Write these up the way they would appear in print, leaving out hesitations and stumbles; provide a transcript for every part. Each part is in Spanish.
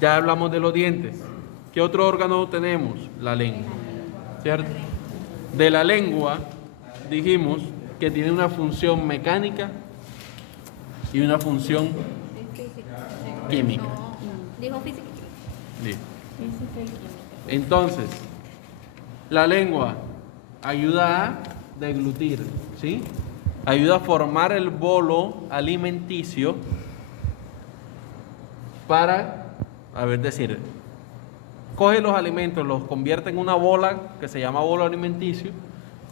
Ya hablamos de los dientes. ¿Qué otro órgano tenemos? La lengua, ¿cierto? De la lengua dijimos que tiene una función mecánica y una función química. Dijo física. Listo. Entonces, la lengua ayuda a deglutir, ¿sí? Ayuda a formar el bolo alimenticio para, decir, coge los alimentos, los convierte en una bola que se llama bolo alimenticio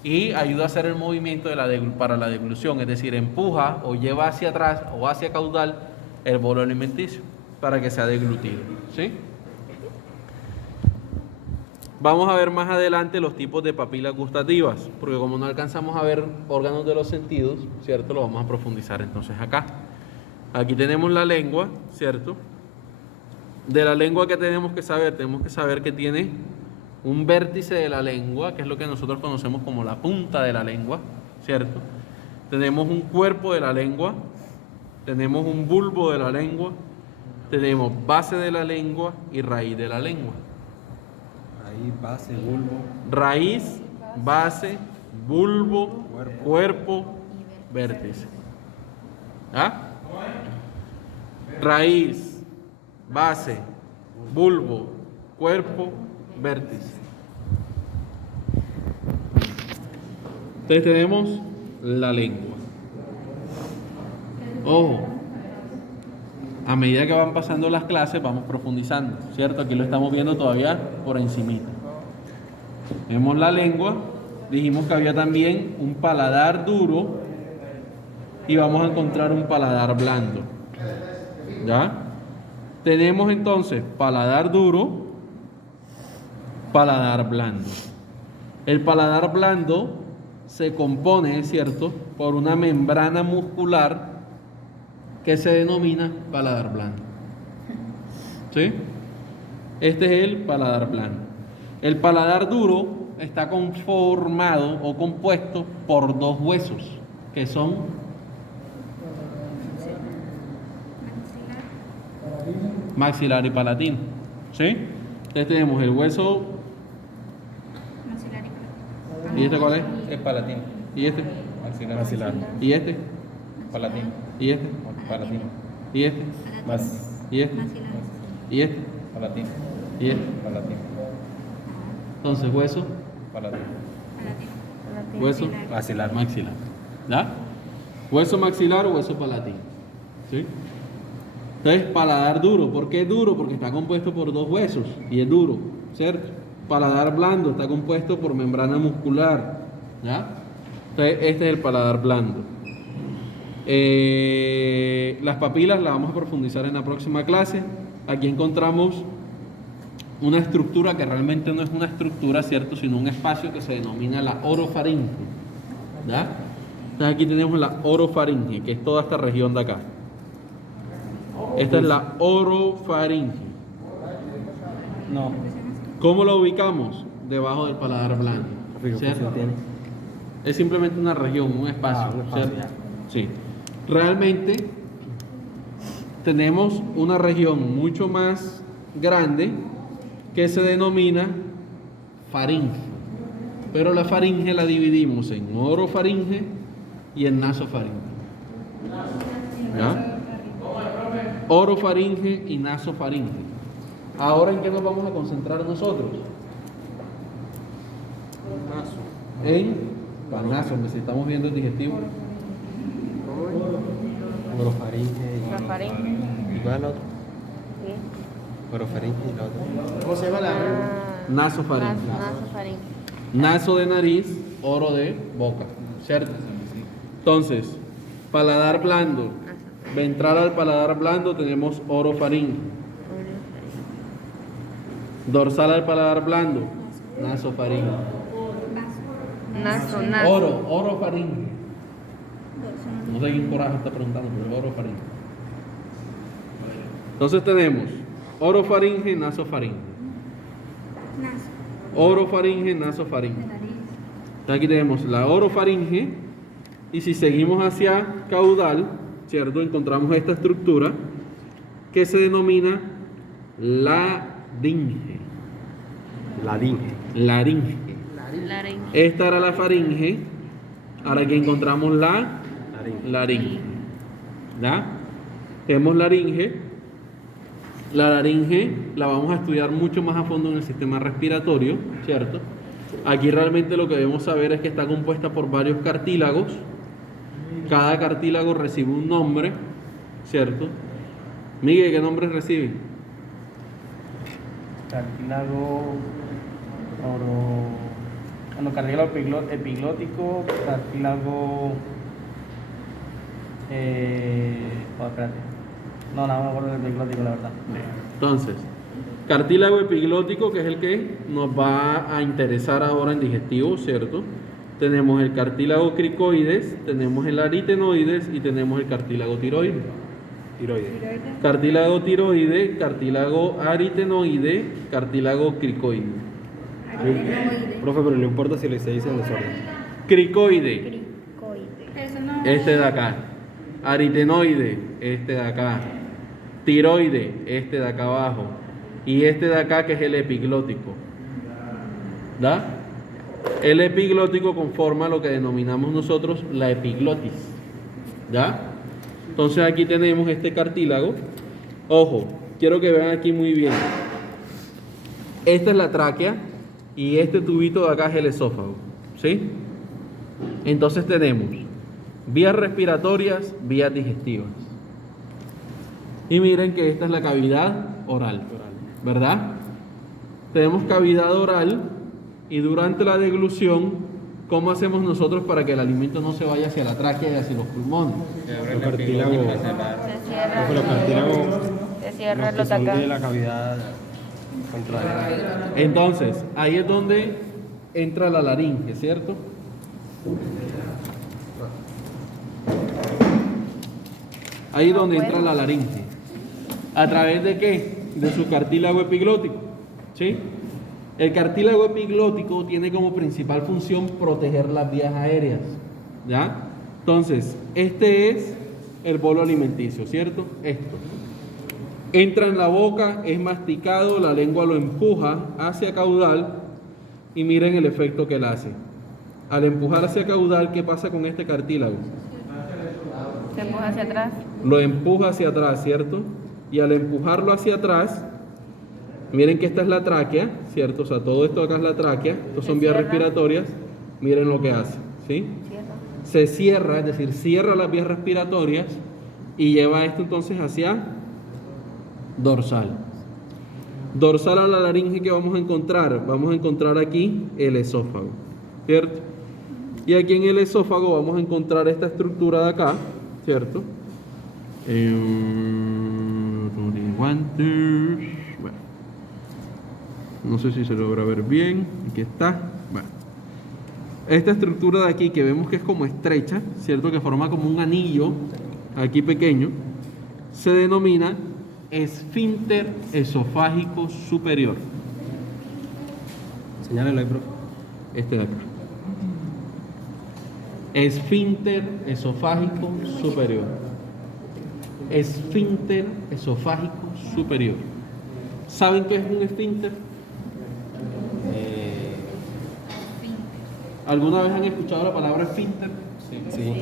y ayuda a hacer el movimiento para la deglución, es decir, empuja o lleva hacia atrás o hacia caudal el bolo alimenticio para que sea deglutido, ¿sí? Vamos a ver más adelante los tipos de papilas gustativas, porque como no alcanzamos a ver órganos de los sentidos, ¿cierto? Lo vamos a profundizar entonces acá. Aquí tenemos la lengua, ¿cierto? De la lengua, ¿qué tenemos que saber? Tenemos que saber que tiene un vértice de la lengua, que es lo que nosotros conocemos como la punta de la lengua, ¿cierto? Tenemos un cuerpo de la lengua, tenemos un bulbo de la lengua, tenemos base de la lengua y raíz de la lengua. Raíz, base, bulbo. Raíz, base, bulbo, cuerpo, vértice. ¿Ah? Raíz, base, bulbo, cuerpo, vértice. Entonces tenemos la lengua. Ojo, a medida que van pasando las clases vamos profundizando, ¿cierto? Aquí lo estamos viendo todavía por encimita. Vemos la lengua, dijimos que había también un paladar duro y vamos a encontrar un paladar blando. ¿Ya? Tenemos entonces paladar duro, paladar blando. El paladar blando se compone, ¿cierto?, por una membrana muscular que se denomina paladar blando. ¿Sí? Este es el paladar blando. El paladar duro está conformado o compuesto por dos huesos, que son maxilar y palatino. ¿Sí? Entonces tenemos el hueso. ¿Y este cuál es? Es palatino. ¿Y este? Maxilar. ¿Y este? Palatino. ¿Y este? Palatino. ¿Y este? Más. ¿Y este? ¿Y este? Palatino. ¿Y este? Palatino. Entonces, hueso, Palatino. hueso, Maxilar. maxilar. ¿Ya? Hueso maxilar o hueso palatino. ¿Sí? Entonces, paladar duro. ¿Por qué es duro? Porque está compuesto por dos huesos y es duro, ¿cierto? Paladar blando está compuesto por membrana muscular. ¿Ya? Entonces, este es el paladar blando. Las papilas las vamos a profundizar en la próxima clase. Aquí encontramos una estructura que realmente no es una estructura, ¿cierto?, sino un espacio que se denomina la orofaringe. ¿Ya? Entonces aquí tenemos la orofaringe, que es toda esta región de acá. Esta es la orofaringe. No. ¿Cómo la ubicamos? Debajo del paladar blando, ¿cierto? Es simplemente una región, un espacio, un espacio, ¿cierto? Sí. Realmente tenemos una región mucho más grande que se denomina faringe. Pero la faringe la dividimos en orofaringe y en nasofaringe. ¿Ya? Orofaringe y nasofaringe. Ahora, ¿en qué nos vamos a concentrar nosotros? En naso, donde si estamos viendo el digestivo. Orofaringe y ¿cuál es el otro? Orofaringe y el otro. ¿Cómo se llama la? Nasofaringe. Nasofaringe. Naso de nariz, oro de boca, ¿cierto? Entonces, paladar blando. Ventral al paladar blando tenemos orofaringe. Dorsal al paladar blando, nasofaringe. Naso. Orofaringe. No sé quién coraje está preguntando, pero orofaringe. Entonces tenemos orofaringe, nasofaringe. Orofaringe, nasofaringe. Entonces aquí tenemos la orofaringe y si seguimos hacia caudal, ¿cierto? Encontramos esta estructura que se denomina laringe. Laringe. Laringe. Laringe. Esta era la faringe. Ahora aquí encontramos la Laringe. laringe. ¿Ya? Tenemos laringe. La laringe la vamos a estudiar mucho más a fondo en el sistema respiratorio, ¿cierto? Aquí realmente lo que debemos saber es que está compuesta por varios cartílagos. Cada cartílago recibe un nombre, ¿cierto? Miguel, ¿qué nombre recibe? Cartílago cartílago epiglótico, cartílago espérate. No me acuerdo del epiglótico, la verdad. Entonces, cartílago epiglótico, que es el que nos va a interesar ahora en digestivo, ¿cierto? Tenemos el cartílago cricoides, tenemos el aritenoides y tenemos el cartílago tiroide. Tiroides. Cartílago tiroide, cartílago aritenoide, cartílago cricoide. Profe, pero no importa si se dice en desorden. Cricoide, Cricoide. Eso no. este de acá. Aritenoide, este de acá. Tiroide, este de acá abajo. Y este de acá que es el epiglótico. ¿Da? El epiglótico conforma lo que denominamos nosotros la epiglotis. ¿Ya? Entonces aquí tenemos este cartílago. Ojo, quiero que vean aquí muy bien. Esta es la tráquea y este tubito de acá es el esófago. ¿Sí? Entonces tenemos vías respiratorias, vías digestivas. Y miren que esta es la cavidad oral, ¿verdad? Tenemos cavidad oral y durante la deglución, ¿cómo hacemos nosotros para que el alimento no se vaya hacia la tráquea y hacia los pulmones? Los cartílagos. Se cierra. Profe, los cartílagos. Se cierra Los que los de son acá. de la cavidad contraria. Entonces, ahí es donde entra la laringe, ¿cierto? Ahí es donde entra la laringe. ¿A través de qué? De su cartílago epiglótico. ¿Sí? El cartílago epiglótico tiene como principal función proteger las vías aéreas. ¿Ya? Entonces, este es el bolo alimenticio, ¿cierto? Esto. Entra en la boca, es masticado, la lengua lo empuja hacia caudal y miren el efecto que él hace. Al empujar hacia caudal, ¿qué pasa con este cartílago? Se empuja hacia atrás. Lo empuja hacia atrás, ¿cierto? Y al empujarlo hacia atrás, miren que esta es la tráquea, ¿cierto? O sea, todo esto acá es la tráquea, estos son vías respiratorias, miren lo que hace, ¿sí? Cierra. Se cierra, es decir, cierra las vías respiratorias y lleva esto entonces hacia dorsal. Dorsal a la laringe que vamos a encontrar aquí el esófago, ¿cierto? Y aquí en el esófago vamos a encontrar esta estructura de acá, ¿cierto? Bueno, no sé si se logra ver bien. Aquí está. Bueno. Esta estructura de aquí que vemos que es como estrecha, ¿cierto? Que forma como un anillo aquí pequeño, se denomina esfínter esofágico superior. Señálalo ahí, profe. Este de acá. Esfínter esofágico superior. Esfínter esofágico superior. ¿Saben qué es un esfínter? ¿Alguna vez han escuchado la palabra esfínter? Sí.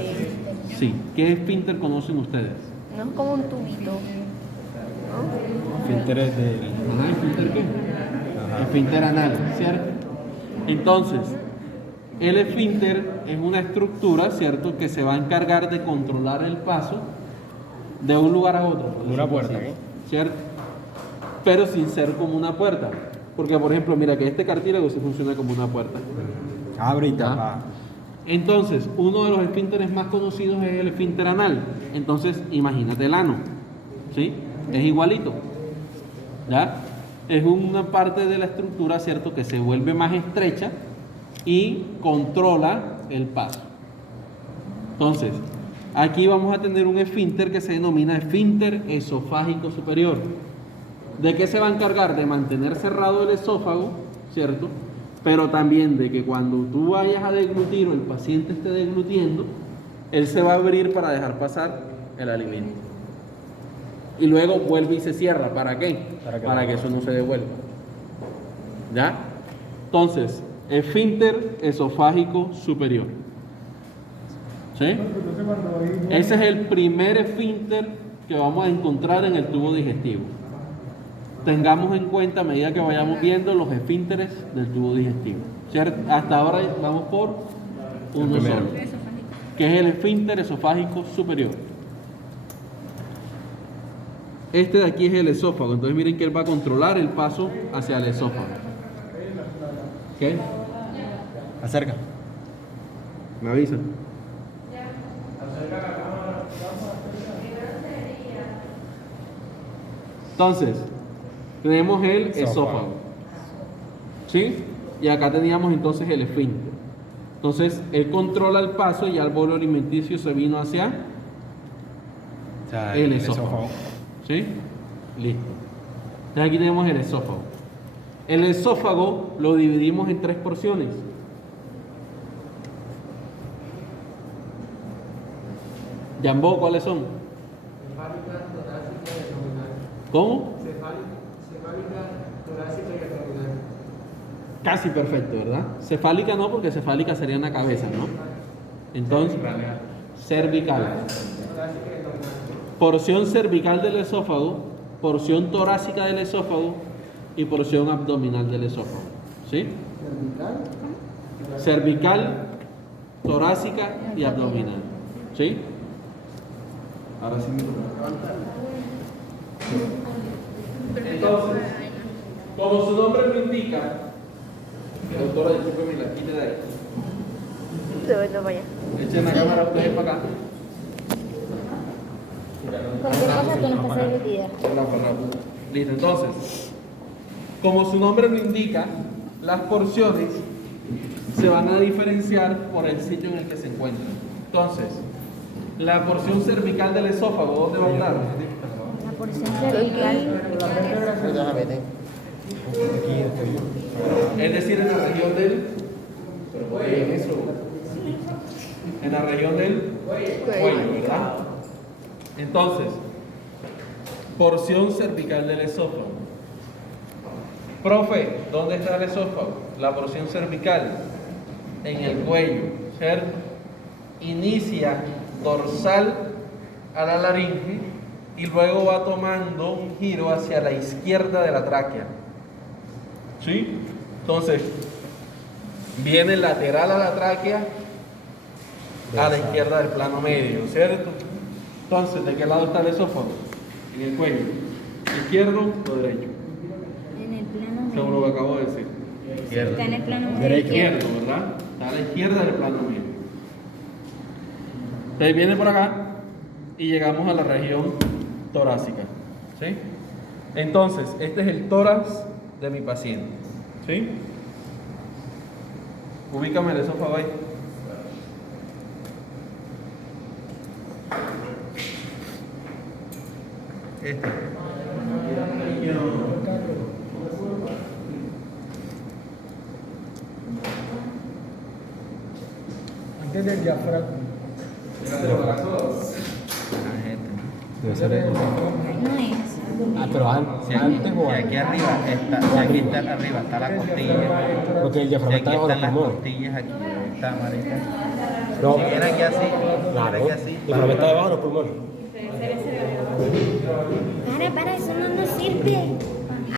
Sí. ¿Qué esfínter conocen ustedes? No es como un tubito. Esfínteres del. Ajá, ¿esfínter qué? Ajá. Esfínter anal, ¿cierto? Entonces, el esfínter es una estructura, ¿cierto?, que se va a encargar de controlar el paso de un lugar a otro. por Una decirlo puerta, así, ¿no? ¿cierto? Pero sin ser como una puerta. Porque, por ejemplo, mira que este cartílago sí funciona como una puerta. Abre y ¿Ya? tapa. Entonces, uno de los esfínteres más conocidos es el esfínter anal. Entonces, imagínate el ano, ¿sí? Es igualito, ¿ya? Es una parte de la estructura, ¿cierto?, que se vuelve más estrecha y controla el paso. Entonces, aquí vamos a tener un esfínter que se denomina esfínter esofágico superior. ¿De qué se va a encargar? De mantener cerrado el esófago, ¿cierto? Pero también de que cuando tú vayas a deglutir o el paciente esté deglutiendo, él se va a abrir para dejar pasar el alimento. Y luego vuelve y se cierra. ¿Para qué? Para que eso no se devuelva. ¿Ya? Entonces, esfínter esofágico superior. ¿Sí? Ese es el primer esfínter que vamos a encontrar en el tubo digestivo. Tengamos en cuenta a medida que vayamos viendo los esfínteres del tubo digestivo. ¿Cierto? Hasta ahora vamos por uno solo, que es el esfínter esofágico superior. Este de aquí es el esófago, entonces miren que él va a controlar el paso hacia el esófago. ¿Qué? Acerca. Me avisan. Entonces, tenemos el esófago. ¿Sí? Y acá teníamos entonces el esfínter. Entonces, él controla el paso y ya el bolo alimenticio se vino hacia O sea, el esófago. ¿Sí? Listo. Entonces aquí tenemos el esófago. El esófago lo dividimos en 3 porciones. Yambó, ¿cuáles son? ¿Cómo? Cefálica, torácica y abdominal. Casi perfecto, ¿verdad? Cefálica no, porque cefálica sería en la cabeza, ¿no? Entonces, cervical. Porción cervical del esófago, porción torácica del esófago y porción abdominal del esófago. ¿Sí? Cervical, torácica y abdominal. ¿Sí? Ahora sí me toca. Entonces, como su nombre lo indica, doctora, discúlpeme, la quite de ahí. No vaya. Echen la cámara ustedes para acá. Cualquier cosa tú no estás dividida. Listo, entonces, como su nombre lo indica, las porciones se van a diferenciar por el sitio en el que se encuentran. Entonces, la porción cervical del esófago, ¿dónde va a estar? La porción cervical. Es decir, en la región del... Pero ¿por qué en eso? En la región del cuello, ¿verdad? Entonces, porción cervical del esófago. Profe, ¿dónde está el esófago? La porción cervical, en el cuello, ¿cierto? Inicia dorsal a la laringe y luego va tomando un giro hacia la izquierda de la tráquea. ¿Sí? Entonces, viene lateral a la tráquea a la izquierda del plano medio, ¿cierto? Entonces, ¿de qué lado está el esófago? En el cuello. ¿Izquierdo o derecho? En el plano Según lo que acabo de decir. Está en el plano Derecho. Izquierdo, ¿verdad? Está a la izquierda del plano medio. Entonces viene por acá y llegamos a la región torácica. ¿Sí? Entonces, este es el tórax de mi paciente. ¿Sí? Ubícame el esófago ahí. Este. Antes del diafragma. Debe ser el- no es. Ah, pero antes o Y aquí arriba está, y aquí está arriba, está la costilla. porque el Y diafragma aquí está bajo los están las pulmones. costillas, aquí está, marica. No, Si viene aquí así, claro, viene aquí así. el diafragma está debajo de los pulmones. Para, eso no nos sirve.